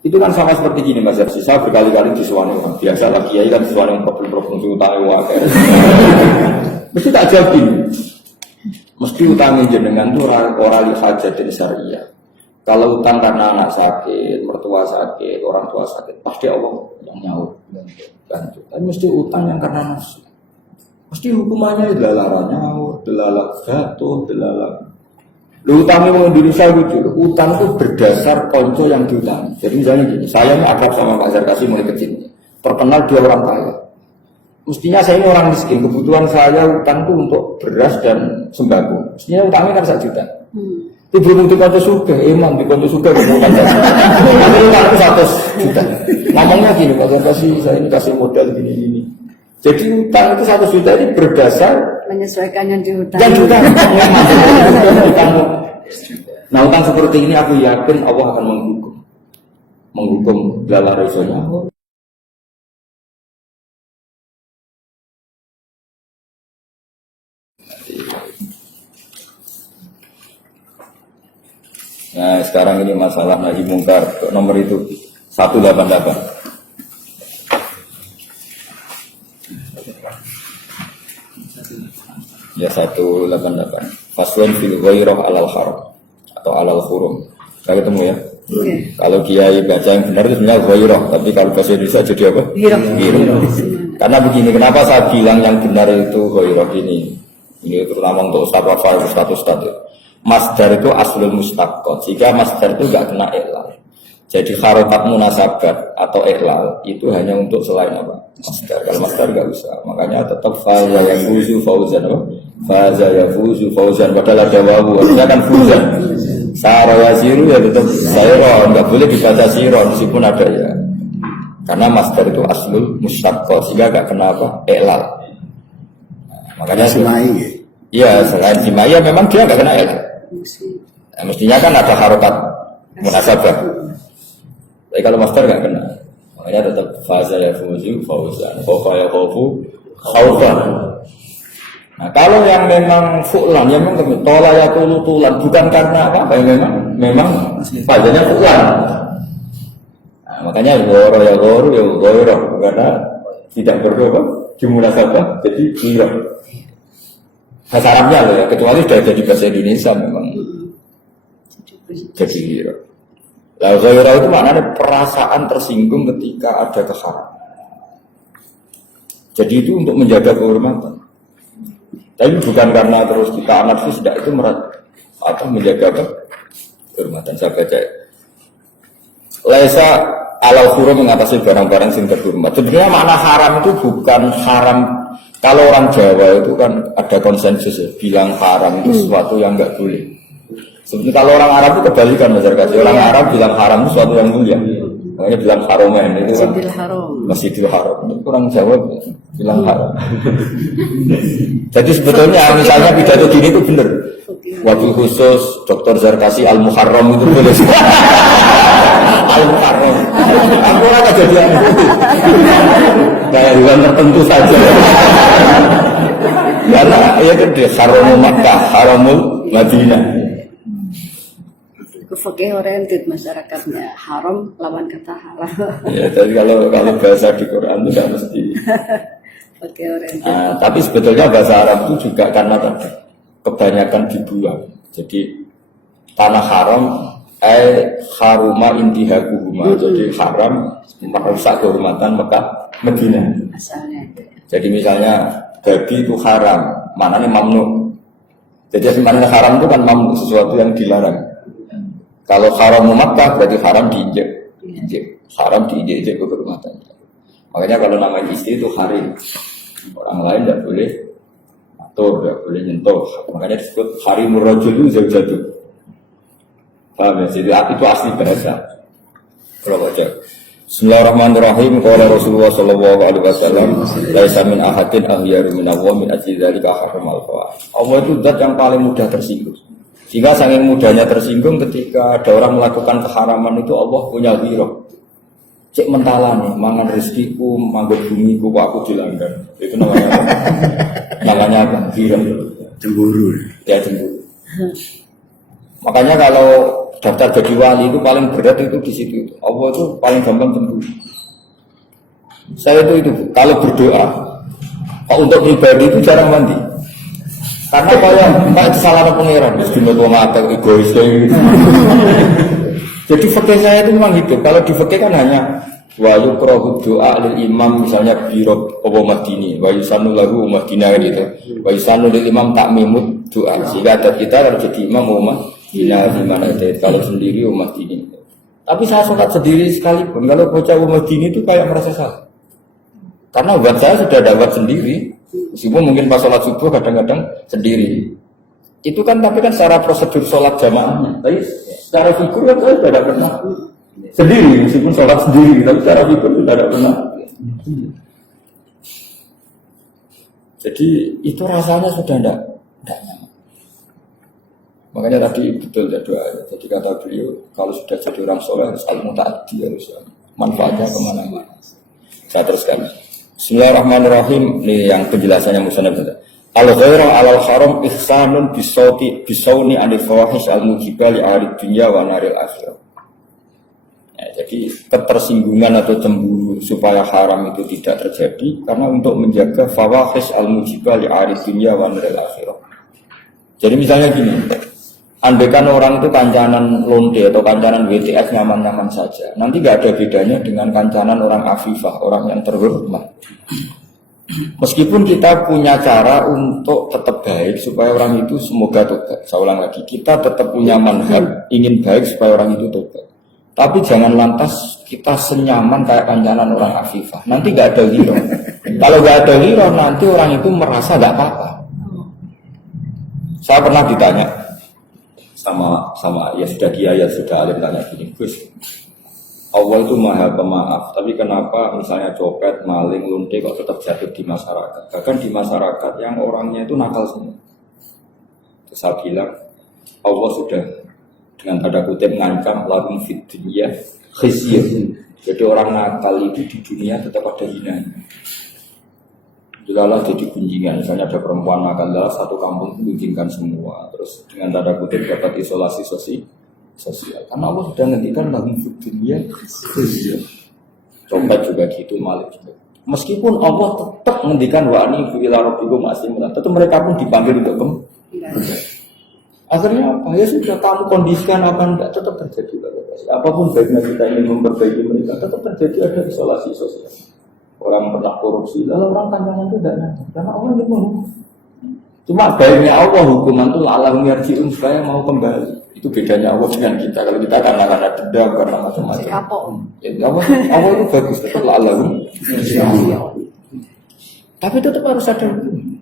Itu kan sama seperti gini Mas Yarsi, saya berkali-kali disuani orang biasa lagi ya kan disuani orang problem-problem utang wae. Mesti tak jawab ini. Mesti utangin jenengan tuh orang hajatin syariah. Kalau utang karena anak sakit, mertua sakit, orang tua sakit, pasti Allah yang nyaut bantu. Tapi mesti utang yang karena nafsu. Mesti hukumannya adalah nyaut, adalah jatuh, adalah. Lu utangnya orang Indonesia lucu. Utang itu berdasar konco yang diutang. Jadi misalnya gini, saya ini akrab sama Pak Zarkasi mulai kecil. Terkenal dia orang kaya. Mestinya saya ini orang miskin. Kebutuhan saya utang itu untuk beras dan sembako. Mestinya utangnya kan 1 juta. Itu belum untuk konco suka. Emang di konco suka. Tapi utang itu 1 juta. Ngomongnya gini, Pak Zarkasi saya ini kasih modal gini-gini. Jadi utang itu 1 juta ini berdasar menyesuaikan yang diutang. Dan juga nah utang seperti ini aku yakin Allah akan menghukum lala resonya. Nah sekarang ini masalah nahi mungkar nomor itu 188. Ya 188. Faswan fil ghairah alal haram atau alal hurum. Saya ketemu ya. Okay. Kalau kiai baca yang benar itu sebenarnya ghairah, tapi kalau bahasa Indonesia jadi apa? Ghairah. Karena begini, kenapa saya bilang yang benar itu ghairah ini? Ini terutama untuk ustaz wafal, ustaz. Masdar itu aslul mustaqqat. Jika masdar itu enggak kena ihlal. Jadi harokat munasabat atau ihlal itu hanya untuk selain apa? Masdar. Kalau masdar enggak usah. Makanya tetap faza yafuzu fauzan apa? Faza yafuzu fauzan padahal ada wawu. Artinya kan fuzan. Sara yasiru ya tetap sayra, enggak boleh dibaca sira meskipun ada ya. Karena masdar itu aslul mustaqqat sehingga enggak kena apa? Ihlal. Makanya simai. Iya, selain simai ya memang dia enggak kena ihlal. Nah, mestinya kan ada harokat munasabah. Tapi kalau master nggak kena, makanya tetap faza ya fuzu fauzan, khofa ya khofu khaufan. Nah kalau yang memang fu'lan, yang memang tola ya tulan, bukan karena apa, memang fazanya fu'lan. Nah, makanya goro ya goro, karena tidak berdoa dimunasabah jadi giro. Bahasa Arabnya loh ya, kecuali sudah jadi bahasa Indonesia memang jadi giro. Lah ghairah itu maknanya perasaan tersinggung ketika ada keharaman. Jadi itu untuk menjaga kehormatan. Tapi bukan karena terus kita anarkis, tidak itu atau menjaga kehormatan. Saya baca. Laisa alal hurum mengatasi barang-barang yang terhormat. Sebenarnya makna haram itu bukan haram. Kalau orang Jawa itu kan ada konsensus ya, bilang haram itu sesuatu yang enggak boleh. Sebenarnya kalau orang Arab itu kebalikan Mas Zarkasi. Orang Arab bilang haram itu sesuatu yang mulia. Makanya bilang haromen itu kan Masjidil Haram. Itu orang Jawa bilang haram. Jadi sebetulnya misalnya pidato gini itu benar. Wabil khusus Dr. Zarkasi Al-Muharram itu boleh. Al-Muharram. Aku orang kejadian itu. Kayak bukan tertentu saja. Karena ya kan di Haramul Makkah, Haramul Madinah. Fikih oriented masyarakatnya, haram lawan kata halal. Ya, jadi kalau bahasa di Quran itu kan mesti. Fikih oriented. Nah, tapi sebetulnya bahasa Arab itu juga karena tadi kebanyakan dibuang. Jadi tanah haram, haruma intihakuhuma. Jadi haram merusak kehormatan Mekah, Madinah. Asalnya. Jadi misalnya babi itu haram, maknanya mamnu. Jadi sebenarnya haram itu kan mamnu, sesuatu yang dilarang. Kalau haram Makkah berarti haram diinjek, haram diinjek ke kehormatan. Makanya kalau namanya istri itu harim, orang lain tidak boleh atau tidak boleh nyentuh. Makanya disebut harimur rajul itu zaujatuh. Paham ya? Jadi itu asli bahasa. Kalau baca Bismillahirrahmanirrahim. Qala Rasulullah sallallahu alaihi wasallam, "Laisa min ahadin ahyaru min Allah min ajli dzalika haramal fawahish." Allah itu zat yang paling mudah tersinggung. Jika saking mudahnya tersinggung ketika ada orang melakukan keharaman itu Allah punya ghirah. Cek mentala nih, mangan rezekiku, manggut bumiku, kok aku dilanggar. Itu namanya apa? Namanya apa? Ghirah. Cemburu. Ya cemburu. Makanya kalau daftar jadi wali itu paling berat itu di situ. Allah itu paling gampang cemburu. Saya itu kalau berdoa, kalau untuk pribadi itu jarang mandi. Karena kayak kesalahan pengiran, cuma tua mata egois kayak gitu. Jadi fikih saya itu memang hidup. Kalau di fikih kan hanya wa yukrahu doa lil imam misalnya biro obo madini, wa yusanu lahu madina gitu. Wa yusanu lil imam takmimut doa. Sehingga ada kita kalau jadi imam umat dina di mana itu kalau sendiri umat dini. Tapi saya sholat sendiri sekalipun kalau bocah umat dini itu kayak merasa salah. Karena buat saya sudah dapat sendiri. Meskipun mungkin pas sholat subuh kadang-kadang sendiri. Itu kan tapi kan secara prosedur sholat jamaahnya. Tapi secara figur kan saya sudah tidak pernah sendiri. Meskipun sholat sendiri, tapi secara figur sudah tidak pernah. Jadi itu rasanya sudah tidak nyaman. Makanya tadi betul ya doa. Jadi kata beliau kalau sudah jadi orang soleh harus al-muta'addi, harus manfaatnya kemana-mana. Saya teruskan. Bismillahirrahmanirrahim. Ini yang penjelasannya Musannaf. Al-ghairu alal haram ihsanun bisauni anil fawahish al-mujibah li arid dunya wa naril akhirah. Ya, jadi ketersinggungan atau cemburu supaya haram itu tidak terjadi karena untuk menjaga fawahish al-mujibah li arid dunya wa naril akhirah. Jadi misalnya gini, andaikan orang itu kancanan lonte atau kancanan WTF nyaman-nyaman saja, nanti nggak ada bedanya dengan kancanan orang afifah, orang yang terhormat. Meskipun kita punya cara untuk tetap baik supaya orang itu semoga tobat. Saya ulang lagi, kita tetap punya manhaj ingin baik supaya orang itu tobat. Tapi jangan lantas kita senyaman kayak kancanan orang afifah. Nanti nggak ada hiro. Kalau nggak ada hiro, nanti orang itu merasa nggak apa-apa. Saya pernah ditanya sama ya sudah kiai ya sudah alim tanya gini, Gus, Allah itu maha pemaaf, tapi kenapa misalnya copet, maling, lunte kok tetap jatuh di masyarakat? Bahkan di masyarakat yang orangnya itu nakal semua. Terus saya bilang, Allah sudah dengan tanda kutip mengancam lahum fid dunya khizyun. Jadi orang nakal itu di dunia tetap ada hinanya. Jikalau jadi gunjingan, misalnya ada perempuan nakal, satu kampung gunjingkan semua. Terus dengan tanda kutip dapat isolasi sosial. Karena Allah sudah menghentikan lahum fid dunya khizyun. Copet juga gitu, maling juga. Meskipun Allah tetap menghentikan wa anibu ila rabbikum aslimun, tetap mereka pun dipanggil untuk kembali. Akhirnya apa? Ya sudah kamu kondisikan apa enggak tetap terjadi. Apapun baiknya kita ingin memperbaiki mereka tetap terjadi ada isolasi sosial. Orang pernah korupsi, lalu orang kandangan itu tidak nanti. Karena Allah ingin menghukum. Cuma baiknya Allah hukuman itu Allah yarji'un supaya mau kembali. Itu bedanya Allah dengan kita. Kalau kita karena dendam, karena macam-macam. Ya, Allah itu bagus, tetap Allah. Tapi tetap harus ada hukum.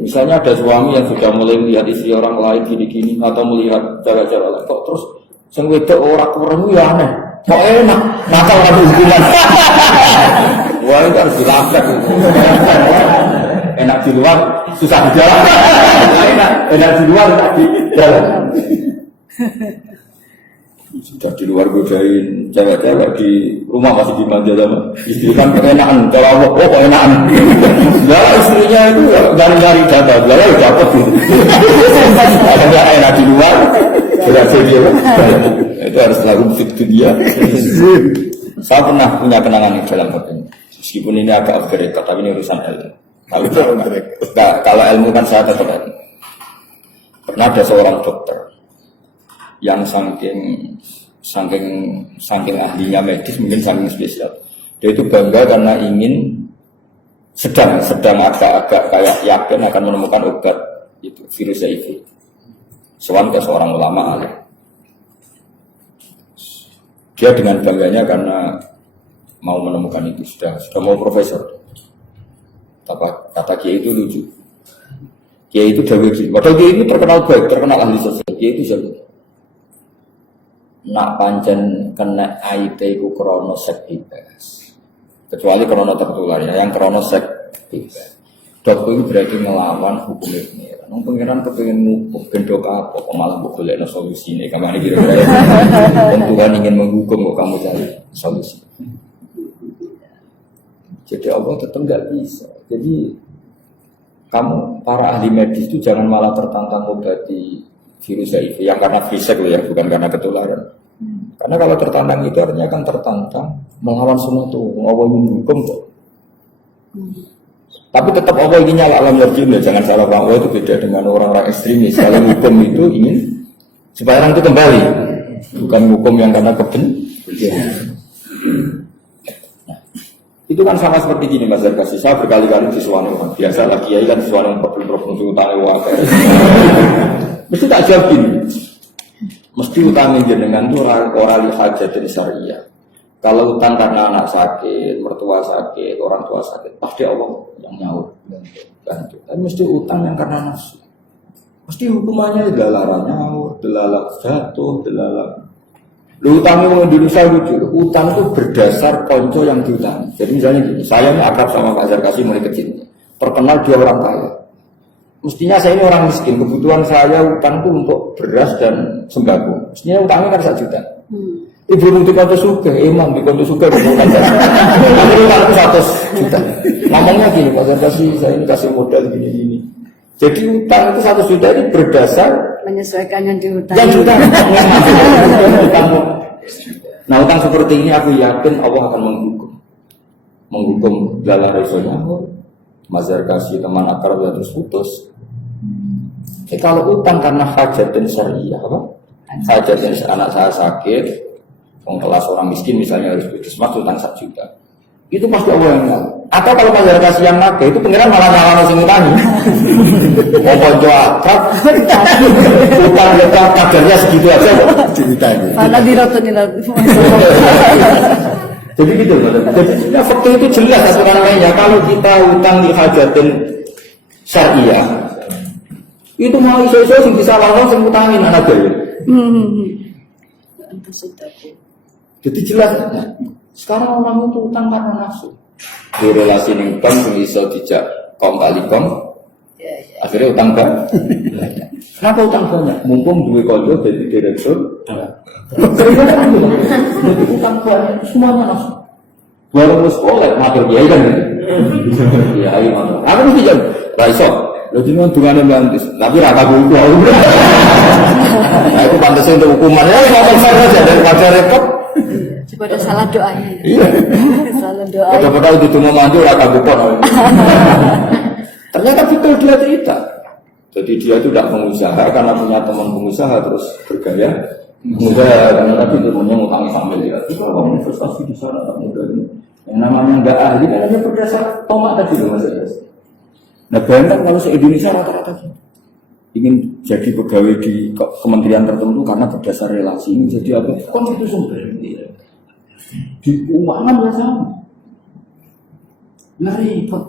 Misalnya ada suami yang sudah mulai melihat istri orang lain gini-gini atau melihat jaga-jaga lain, kok terus sing wedok ora kurang ya aneh. Kok enak, nakal ada hukuman. Wah itu harus dilaprak. Enak di luar, susah di jalan. Enak di luar, enak di jalan. Sudah di luar godain cewek-cewek, di rumah masih dimanja sama istri kan keenakan. Kalau Allah, oh keenakan. Ya istrinya itu dari data, ya dapat gitu. Ada enak di luar, berhasil dia. Itu harus lakukan di dunia. Saya pernah punya kenangan di dalam hal ini. Meskipun ini agak off the record, tapi ini urusan ilmu. Kalau ilmu kan saya tetap ilmu. Pernah ada seorang dokter yang saking ahlinya medis, mungkin saking spesial. Dia itu bangga karena ingin sedang agak-agak kayak yakin akan menemukan obat itu virus HIV. Soal ke seorang ulama alim. Dia dengan bangganya karena mau menemukan itu sudah mau profesor. Kata Kiai itu lucu. Kiai itu dawuh gitu. Padahal Kiai itu terkenal baik, terkenal ahli sosial. Kiai itu siapa? Nak pancen kena AIT ku krono sek bebas. Kecuali krono tertular ya, yang krono sek bebas. Dokter itu berarti ngelawan hukum ini. Nang pengiran kepengin ngukum bendok apa kok malah mbok golekno solusine. Kamane kira-kira Tuhan ingin menghukum kok kamu cari solusi. Jadi Allah tetap nggak bisa. Jadi kamu para ahli medis itu jangan malah tertantang obati virus HIV yang karena fisik loh ya, bukan karena ketularan. Karena kalau tertantang itu artinya kan tertantang melawan semua tuh, Allah ingin hukum kok. Tapi tetap Allah ingin nyala alam yarjun ya, jangan salah paham. Allah itu beda dengan orang-orang ekstremis. Kalau hukum itu ingin supaya orang itu kembali, bukan hukum yang karena kebencian. Itu kan sama seperti gini Mas Zarkasi, saya berkali-kali disuani orang biasa lagi ya kan disuani problem-problem utang wae. Mesti tak jawab gini. Mesti utangnya jenengan itu orang hajat dan syariah. Kalau utang karena anak sakit, mertua sakit, orang tua sakit, pasti Allah yang nyaur bantu. Tapi mesti utang yang karena nafsu. Mesti hukumannya delalah nyaur, delalah jatuh, delalah. Lu utangnya orang Indonesia lucu. Utang itu berdasar konco yang diutang. Jadi misalnya gini, saya ini akrab sama Pak Zarkasi mulai kecil. Terkenal dia orang kaya. Mestinya saya ini orang miskin. Kebutuhan saya utang itu untuk beras dan sembako. Mestinya utangnya kan 1 juta. Ibu di konco suka, emang di konco suka. Tapi utang itu 100 juta. Ngomongnya gini, Pak Zarkasi saya ini kasih modal gini-gini. Jadi utang itu 100 juta ini berdasar menyesuaikan yang diutang. Yang juta. Nah utang seperti ini aku yakin Allah akan menghukum dalam resonya. Mas Zarkasi teman akrab ya terus putus. Kalau utang karena hajat dan syariah apa? Hajat dan anak saya sakit, kelas orang miskin misalnya harus puskesmas utang 1 juta. Itu pasti Allah yang tahu. Atau kalau Mas Zarkasi yang pakai itu pengiran malah nyala sing utangi. Mau konco akrab, utang kadarnya segitu aja diutangi. Karena dirotonin. Jadi gitu, jadi fakta itu jelas aturan mainnya. Kalau kita utang di hajatin syariah, itu mau iso-iso sing bisa lawan sing utangin anak dhewe. Jadi jelas. Sekarang orang itu utang karena nafsu. Di relasi ning bank sing iso dijak kong kali kong. Akhirnya utang bank. Kenapa utang banyak? Mumpung duwe konco jadi direktur. Jadi utang banyak semuanya nafsu. Baru sekolah matur kiai kan. Kiai matur. Aku mesti jam. Ra iso. Lha jenengan dungane mantis, tapi ra kabeh iku. Nah itu pantasnya untuk hukuman. Ya ngomong saja daripada repot. Pada salah doanya. Iya. Salah doa. Padahal itu cuma manjur raka bukon. Ternyata betul dia cerita. Jadi dia itu tidak pengusaha karena punya teman pengusaha terus bergaya. Mudah karena tadi temannya ngutangi sambil ya. Itu kalau investasi di sana tak mudah ini. Yang namanya nggak ahli kan hanya berdasar tomat tadi loh Mas. Nah bayangkan kalau se-Indonesia rata-rata ingin jadi pegawai di kementerian tertentu karena berdasar relasi ini jadi apa? Konstitusi sumber. Di keuangan ya sama. Nah ribet.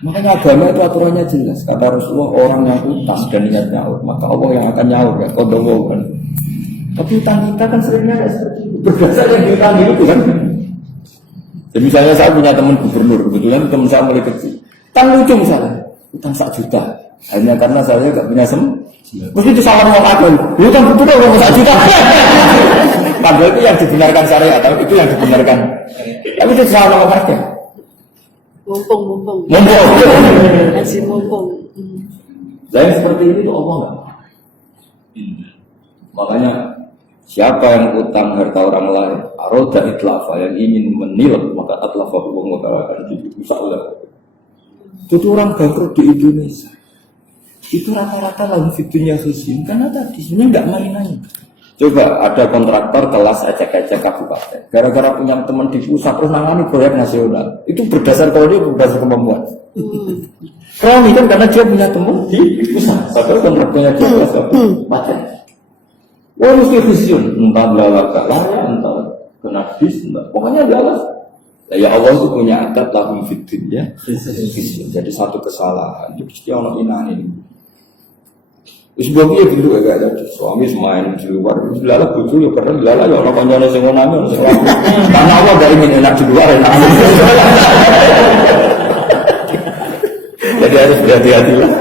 Makanya agama itu aturannya jelas. Kata Rasulullah orang yang utas dan niat nyaur, maka Allah yang akan nyaur ya. Kodowo kan. Tapi utang kita kan seringnya kayak seperti itu. Berdasar yang diutang itu kan. Jadi misalnya saya punya teman gubernur, kebetulan teman saya mulai kecil. Kan lucu misalnya, utang 1 juta. Hanya karena saya nggak punya mesti itu salah mau aku. Utang betul kalau 1 juta. Padahal itu yang dibenarkan syariat, atau itu yang dibenarkan. Tapi itu salah nomor pakai. Mumpung. Masih mumpung. Yang seperti ini tuh Allah nggak. Makanya siapa yang utang harta orang lain, aroda itlafa yang ingin menilai maka atlafa hukum mutawakan di Insya itu orang bangkrut di Indonesia. Itu rata-rata lalu fitunya khusyuk karena tadi sebenarnya nggak main-main. Coba ada kontraktor kelas ecek-ecek kabupaten. Gara-gara punya teman di pusat terus nangani proyek nasional. Itu berdasar kalau dia berdasar kemampuan. Kroni kan karena dia punya teman di pusat. Padahal kontraktornya dia kelas kabupaten. Wah mesti vision, entah belalah kalah, entah kena bis, entah pokoknya jelas. Ya Allah itu punya adat lahum fitin ya. Jadi satu kesalahan itu pasti orang inani. Sebab dia dulu agak ada suami semain di luar, belalah bucu ya pernah belalah ya orang kanjana sing nami orang sing laku. Karena Allah dari ingin enak di luar enak. Jadi harus berhati-hati lah.